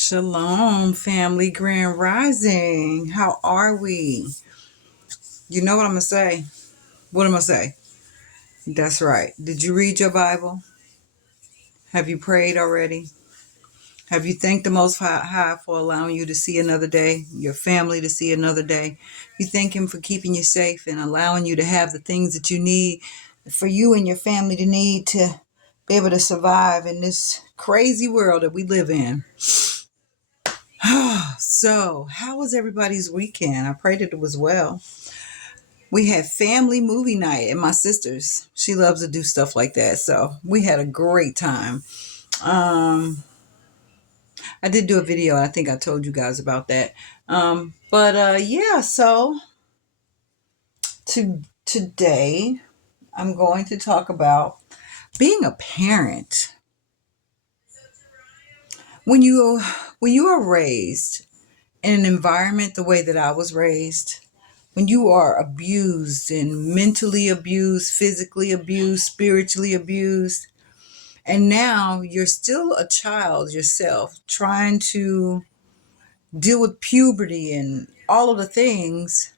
Shalom, family, grand rising. How are we? You know what I'm going to say? What am I going to say? That's right. Did you read your Bible? Have you prayed already? Have you thanked the Most High for allowing you to see another day, your family to see another day? You thank Him for keeping you safe and allowing you to have the things that you need for you and your family to need to be able to survive in this crazy world that we live in. So, how was everybody's weekend? I pray that it was well. We had family movie night at my sister's. She loves to do stuff like that. So, we had a great time. Um, I did do a video. I think I told you guys about that. But yeah, so today I'm going to talk about being a parent. When you are raised in an environment the way that I was raised, when you are abused and mentally abused, physically abused, spiritually abused, and now you're still a child yourself trying to deal with puberty and all of the things,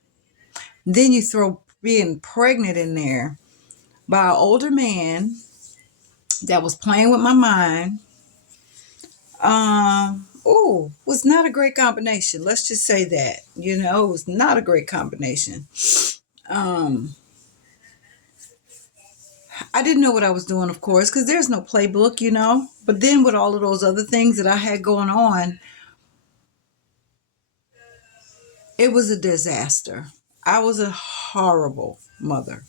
then you throw being pregnant in there by an older man that was playing with my mind. Was not a great combination. Let's just say that. It was not a great combination. Um, I didn't know what I was doing, of course, because there's no playbook. But then with all of those other things that I had going on, it was a disaster. I was a horrible mother.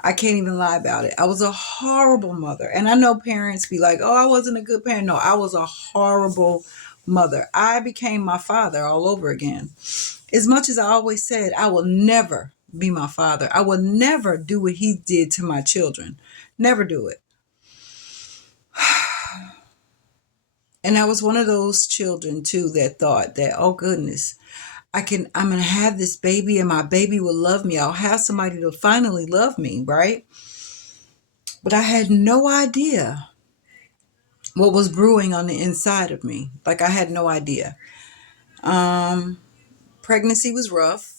I can't even lie about it. I was a horrible mother. And I know parents be like, oh, I wasn't a good parent. No, I was a horrible mother. I became my father all over again. As much as I always said, I will never be my father. I will never do what he did to my children. Never do it. And I was one of those children too that thought that, oh goodness, I'm going to have this baby and my baby will love me. I'll have somebody to finally love me, right? But I had no idea what was brewing on the inside of me. Like I had no idea. Um, Pregnancy was rough,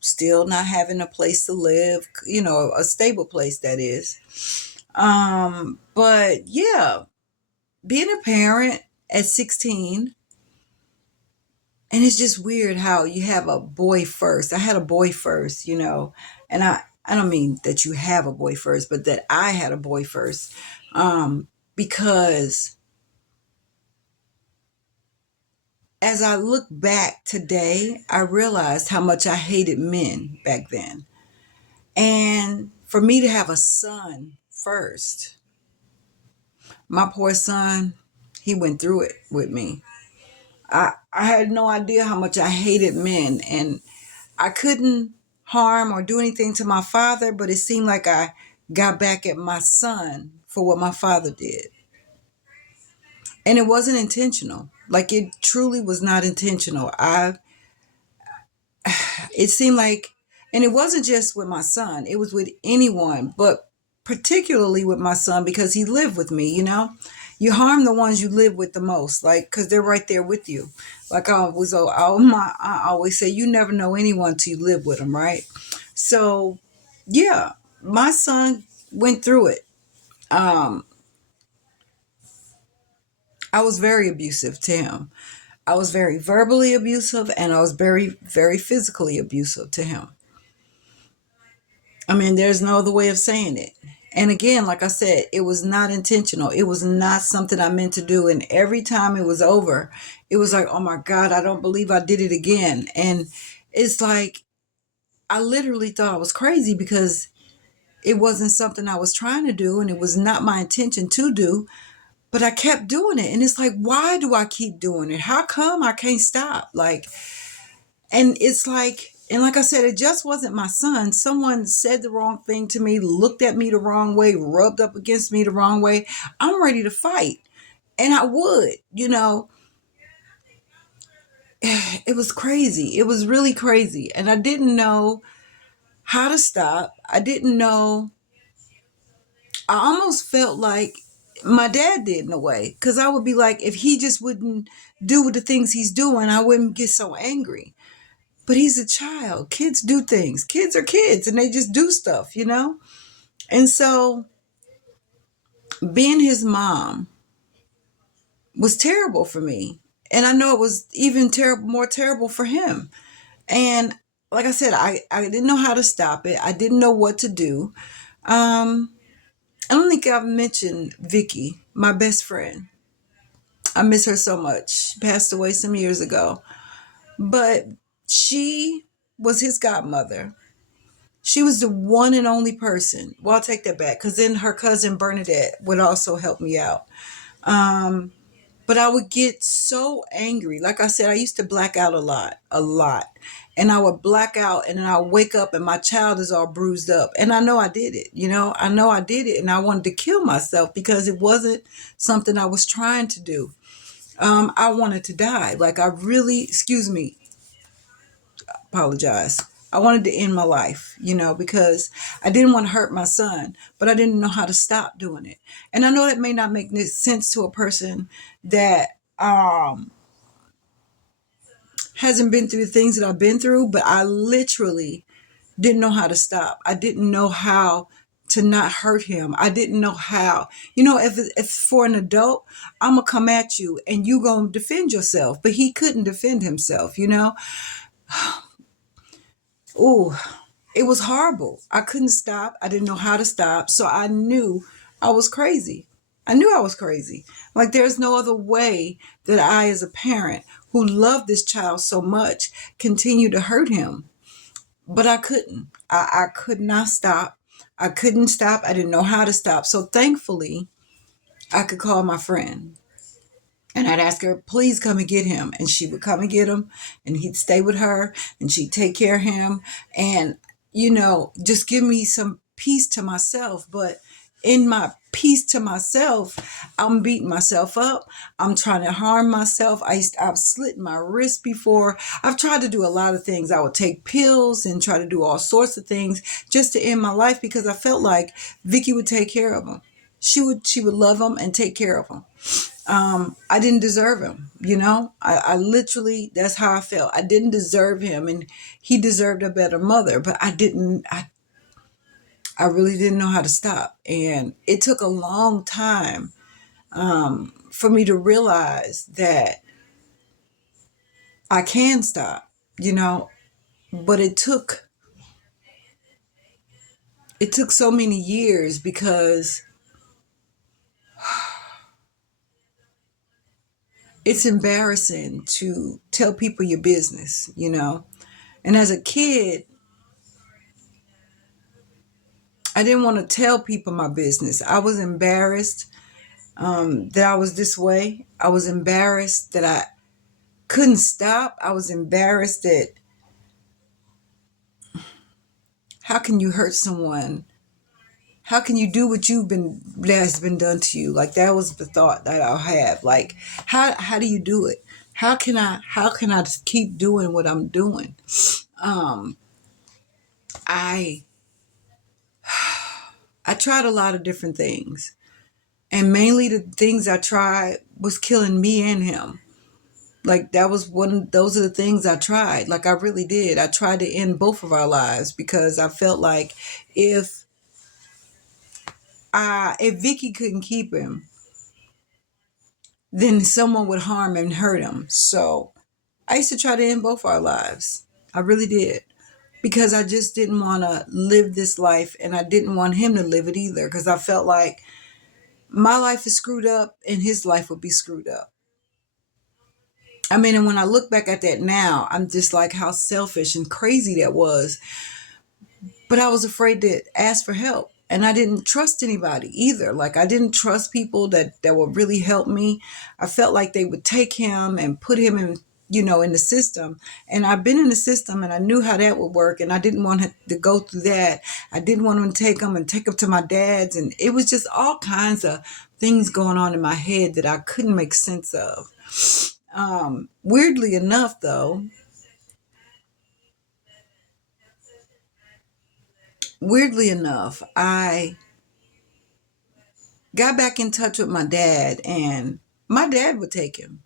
still not having a place to live, a stable place that is. But yeah, being a parent at 16, and it's just weird how you have a boy first. I had a boy first, and I don't mean that you have a boy first, but that I had a boy first. Because as I look back today, I realized how much I hated men back then. And for me to have a son first, my poor son, he went through it with me. I had no idea how much I hated men, and I couldn't harm or do anything to my father, but it seemed like I got back at my son for what my father did. And it wasn't intentional. Like it truly was not intentional. It seemed like, and it wasn't just with my son, it was with anyone, but particularly with my son because he lived with me. You harm the ones you live with the most, like, because they're right there with you. Like I always say, you never know anyone till you live with them, right? So, yeah, my son went through it. Um, I was very abusive to him. I was very verbally abusive, and I was very, very physically abusive to him. I mean, there's no other way of saying it. And again, like I said, it was not intentional. It was not something I meant to do. And every time it was over, it was like, oh my God, I don't believe I did it again. And it's like, I literally thought I was crazy because it wasn't something I was trying to do and it was not my intention to do. But I kept doing it. And it's like, why do I keep doing it? How come I can't stop? And it's like, and like I said, it just wasn't my son. Someone said the wrong thing to me, looked at me the wrong way, rubbed up against me the wrong way. I'm ready to fight. And I would. It was crazy. It was really crazy. And I didn't know how to stop. I didn't know. I almost felt like My dad did in a way, because I would be like, if he just wouldn't do the things he's doing, I wouldn't get so angry. But he's a child. Kids do things. Kids are kids and they just do stuff, you know? And so being his mom was terrible for me. And I know it was even terrible, more terrible for him. And like I said, I didn't know how to stop it. I didn't know what to do. Um, I don't think I've mentioned Vicky, my best friend. I miss her so much. She passed away some years ago. But she was his godmother. She was the one and only person. Well, I'll take that back, because then her cousin Bernadette would also help me out. Um, but I would get so angry. Like I said, I used to black out a lot. And I would black out and then I would wake up and my child is all bruised up. And I know I did it, you know, I know I did it. And I wanted to kill myself because it wasn't something I was trying to do. I wanted to die. Like I really, excuse me, apologize. I wanted to end my life, you know, because I didn't want to hurt my son, but I didn't know how to stop doing it. And I know that may not make sense to a person that hasn't been through the things that I've been through, but I literally didn't know how to stop. I didn't know how to not hurt him. I didn't know how. You know, if for an adult, I'm gonna come at you and you gonna defend yourself, but he couldn't defend himself. You know, ooh, it was horrible. I couldn't stop. I didn't know how to stop. So I knew I was crazy. I knew I was crazy. Like there's no other way that I, as a parent who loved this child so much, continue to hurt him. But I couldn't. I could not stop. I couldn't stop. I didn't know how to stop. So thankfully, I could call my friend and I'd ask her, please come and get him. And she would come and get him and he'd stay with her and she'd take care of him and, you know, just give me some peace to myself. But in my peace to myself, I'm beating myself up. I'm trying to harm myself. I've slit my wrist before. I've tried to do a lot of things. I would take pills and try to do all sorts of things just to end my life because I felt like Vicky would take care of him. She would love him and take care of him. I didn't deserve him, you know. I literally, that's how I felt. I didn't deserve him, and he deserved a better mother. But I didn't. I really didn't know how to stop, and it took a long time for me to realize that I can stop, you know. But it took so many years because it's embarrassing to tell people your business, you know. And as a kid, I didn't want to tell people my business. I was embarrassed that I was this way. I was embarrassed that I couldn't stop. I was embarrassed that how can you hurt someone? How can you do what that has been done to you? Like that was the thought that I'll have. Like how do you do it? How can I just keep doing what I'm doing? Um, I I tried a lot of different things, and mainly the things I tried was killing me and him. Like that was one, those are the things I tried. Like I really did. I tried to end both of our lives because I felt like if if Vicky couldn't keep him, then someone would harm and hurt him. So I used to try to end both our lives. I really did. Because I just didn't want to live this life and I didn't want him to live it either. Because I felt like my life is screwed up and his life would be screwed up. I mean, and when I look back at that now, I'm just like how selfish and crazy that was. But I was afraid to ask for help. And I didn't trust anybody either. Like I didn't trust people that would really help me. I felt like they would take him and put him in, you know, in the system. And I've been in the system and I knew how that would work. And I didn't want to go through that. I didn't want him to take him to my dad's. And it was just all kinds of things going on in my head that I couldn't make sense of. Weirdly enough, though, I got back in touch with my dad, and my dad would take him.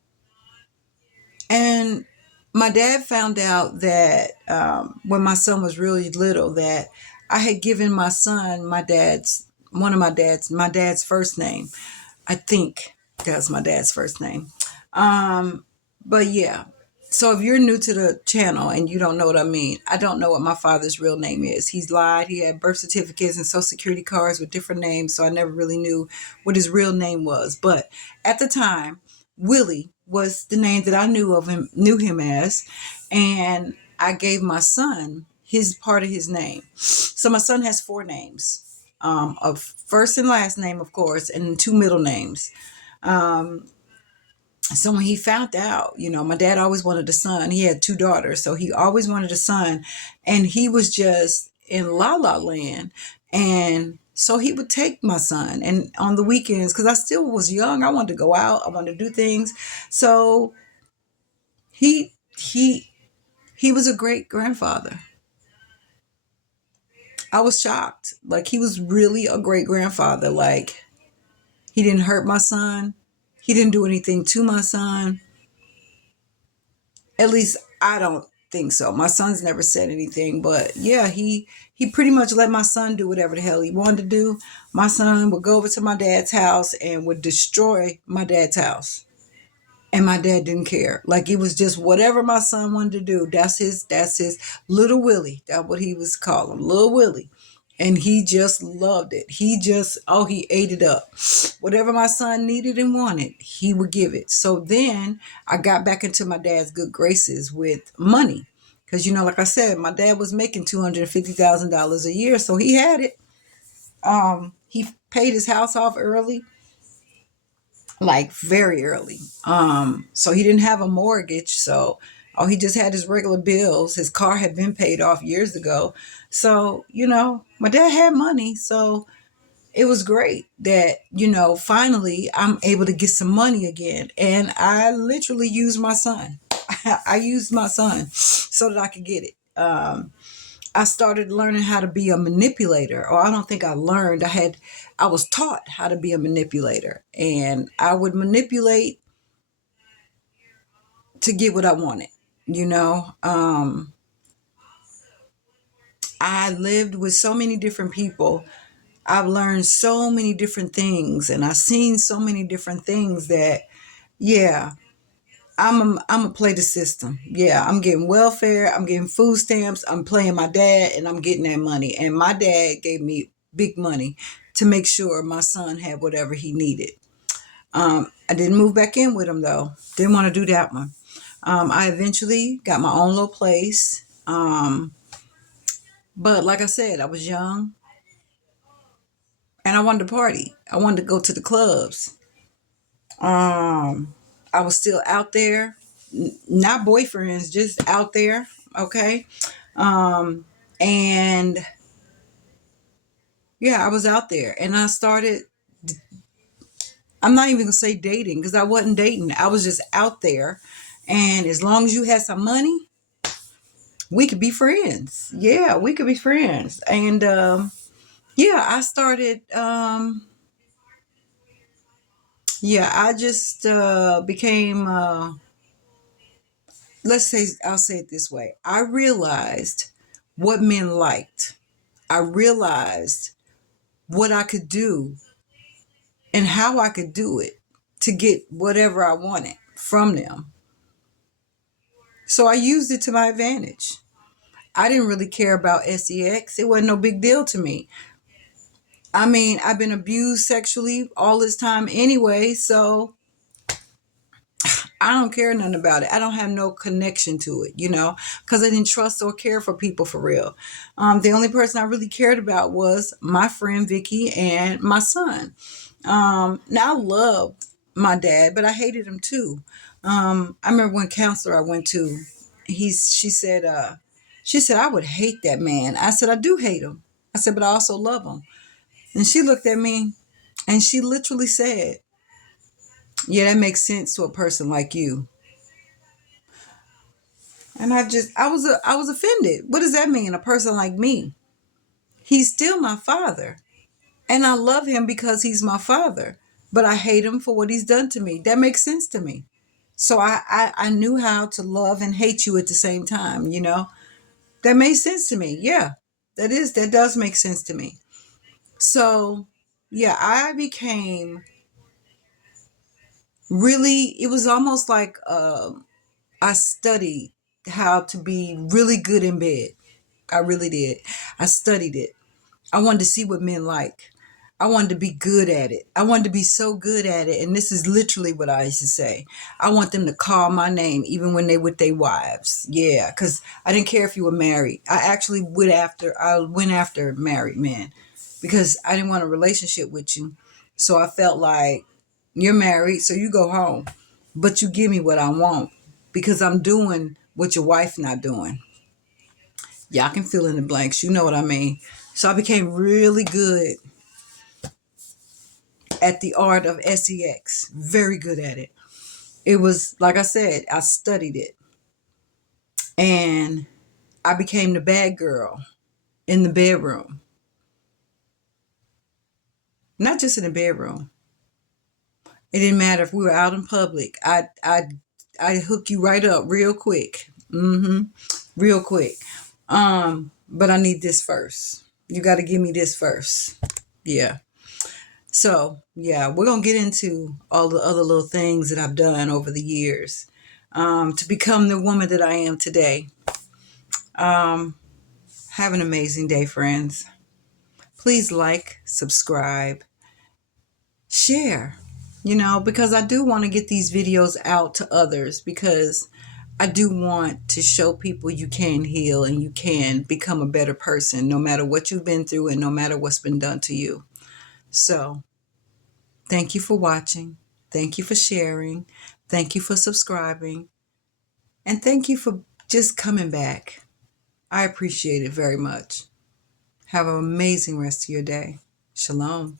And my dad found out that when my son was really little, that I had given my son my dad's first name. I think that's my dad's first name. Um, but yeah. So if you're new to the channel and you don't know what I mean, I don't know what my father's real name is. He's lied. He had birth certificates and social security cards with different names, so I never really knew what his real name was. But at the time, Willie was the name that I knew him as, and I gave my son his part of his name. So my son has four names, of first and last name, of course, and two middle names. Um, so when he found out, my dad always wanted a son. He had two daughters, so he always wanted a son, and he was just in la la land. And so he would take my son, and on the weekends, because I still was young, I wanted to go out, I wanted to do things. So he he he was a great grandfather. I was shocked. Like, he was really a great grandfather. Like, he didn't hurt my son. He didn't do anything to my son. At least I don't think so. My son's never said anything, but yeah, he pretty much let my son do whatever the hell he wanted to do. My son would go over to my dad's house and would destroy my dad's house. And my dad didn't care. Like, it was just whatever my son wanted to do. That's his little Willie. That's what he was calling, little Willie. And he just loved it. He ate it up. Whatever my son needed and wanted, he would give it. So then I got back into my dad's good graces with money. Because, like I said, my dad was making $250,000 a year. So he had it. He paid his house off early, like very early. So he didn't have a mortgage. So he just had his regular bills. His car had been paid off years ago. So, my dad had money. So it was great that, finally I'm able to get some money again. And I literally used my son. I used my son so that I could get it. I started learning how to be a manipulator, or I don't think I learned. I was taught how to be a manipulator, and I would manipulate to get what I wanted. You know, I lived with so many different people. I've learned so many different things, and I've seen so many different things that, yeah, I'm a play the system. Yeah, I'm getting welfare. I'm getting food stamps. I'm playing my dad, and I'm getting that money. And my dad gave me big money to make sure my son had whatever he needed. I didn't move back in with him though. Didn't want to do that one. I eventually got my own little place. But like I said, I was young and I wanted to party. I wanted to go to the clubs. I was still out there, not boyfriends, just out there. Okay. And yeah, I was out there and I started, I'm not even gonna say dating because I wasn't dating. I was just out there. And as long as you had some money, we could be friends. Yeah, we could be friends. And yeah, I started, yeah, I just became, let's say, I'll say it this way. I realized what men liked. I realized what I could do and how I could do it to get whatever I wanted from them. So I used it to my advantage. I didn't really care about sex. It wasn't no big deal to me. I mean, I've been abused sexually all this time anyway, so I don't care nothing about it. I don't have no connection to it, because I didn't trust or care for people for real. The only person I really cared about was my friend Vicky and my son. Now I loved my dad, but I hated him too. I remember one counselor I went to, she said, I would hate that man. I said, I do hate him. I said, but I also love him. And she looked at me and she literally said, yeah, that makes sense to a person like you. And I was offended. What does that mean? A person like me? He's still my father. And I love him because he's my father, but I hate him for what he's done to me. That makes sense to me. So I knew how to love and hate you at the same time, you know? That made sense to me. Yeah, that does make sense to me. So, yeah, I became really, it was almost like I studied how to be really good in bed. I really did. I studied it. I wanted to see what men like. I wanted to be good at it. I wanted to be so good at it. And this is literally what I used to say. I want them to call my name even when they with their wives. Yeah, because I didn't care if you were married. I went after married men because I didn't want a relationship with you. So I felt like you're married, so you go home. But you give me what I want because I'm doing what your wife not doing. Y'all can fill in the blanks. You know what I mean. So I became really good at the art of sex. Very good at it. It was, like I said, I studied it. And I became the bad girl in the bedroom. Not just in the bedroom. It didn't matter if we were out in public. I hook you right up real quick. Real quick. But I need this first. You got to give me this first. Yeah. So, yeah, we're going to get into all the other little things that I've done over the years to become the woman that I am today. Have an amazing day, friends. Please like, subscribe, share, because I do want to get these videos out to others because I do want to show people you can heal and you can become a better person no matter what you've been through and no matter what's been done to you. So, thank you for watching. Thank you for sharing. Thank you for subscribing. And thank you for just coming back. I appreciate it very much. Have an amazing rest of your day. Shalom.